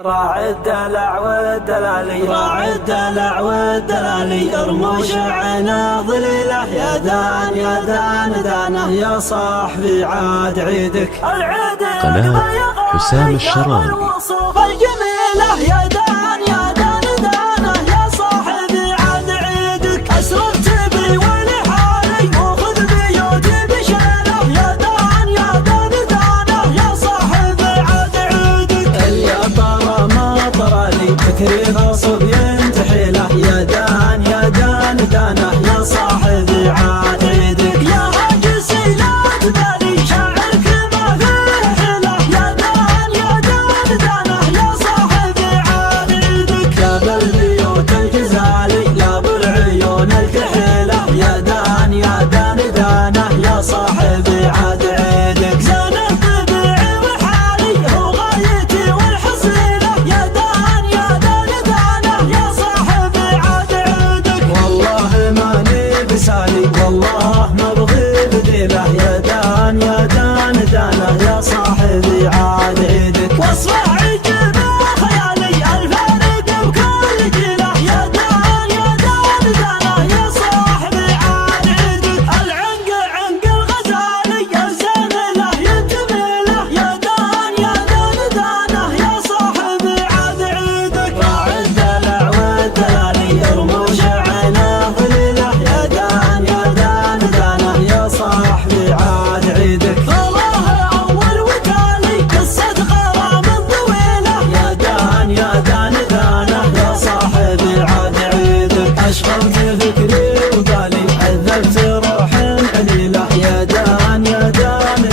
راعي الدلع والدلالي ارموش عنا ظليله يا دان يا دان دانه يا صاحبي عاد عيدك قناة حسام الشراوي الوصوف الجميله يا دان يا دان دانه يا صاحبي عاد عيدك اسررت بي ولحالي وخذ بيوتي بشيله يا دان يا دان دانه يا صاحبي عاد عيدك اللي طرى ما طرى لي فكري غصب ينتحي له يا دان دانه يا صاحبي عاد عيدك يا هاجسي لا تبالي شاعرك ما فيه حيله يا دان دانه يا صاحبي عاد عيدك يا بالبيوت الجزالي يا بالعيون الكحيله يا دان دانه يا صاحبي عاد عيدك زين الطبيعي وحالي هو غايتي والحصيله يا دان دانه يا صاحبي عاد عيدك والله ماني بسالي والله ما ابغي بديله يا دان دانه يا صاحبي عاد عيدك واصبح عجب خيالي الفارق بكل جيله يا دان دانه يا صاحبي عاد عيدك العنق عنق الغزالي الزين له ينتمي له يا دان دانه يا صاحبي عاد عيدك راعي الدلع والدلالي ارموش عنا ظليله يا دان دانه يا صاحبي عاد عيدك الله اول وتالي قصه غرام طويله يا دان دانه يا صاحبي عاد عيدك اشغلت فكري وبالي عذبت روح عليله يا دان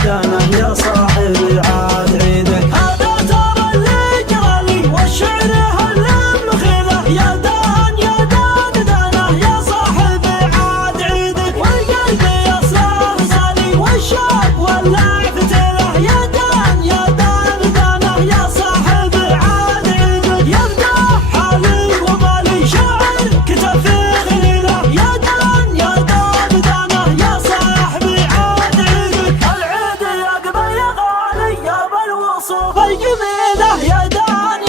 دانه يا صاحبي عاد عيدك هذا ترى اللي جرالي والشعر هاللم خيله يا دان دانه يا صاحبي عاد عيدك والقلب يصرخ زالي والشوق ولع فتيله يا دان دانه يا صاحبي عاد عيدك يبدا حالي ومالي شاعر كتب في غليله يا دان دانه يا صاحبي عاد عيدك العيد يا قبل يا غالي يا بالوصوف الجميله يا دان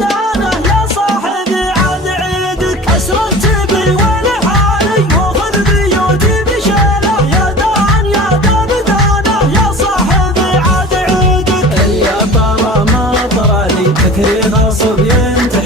دانه يا صاحبي عاد عيدك اسررت بي ولحالي وخذ بيوتي بشيله يا دان دانه يا صاحبي عاد عيدك اللي طرى ما طرى لي فكري غصب ينتهي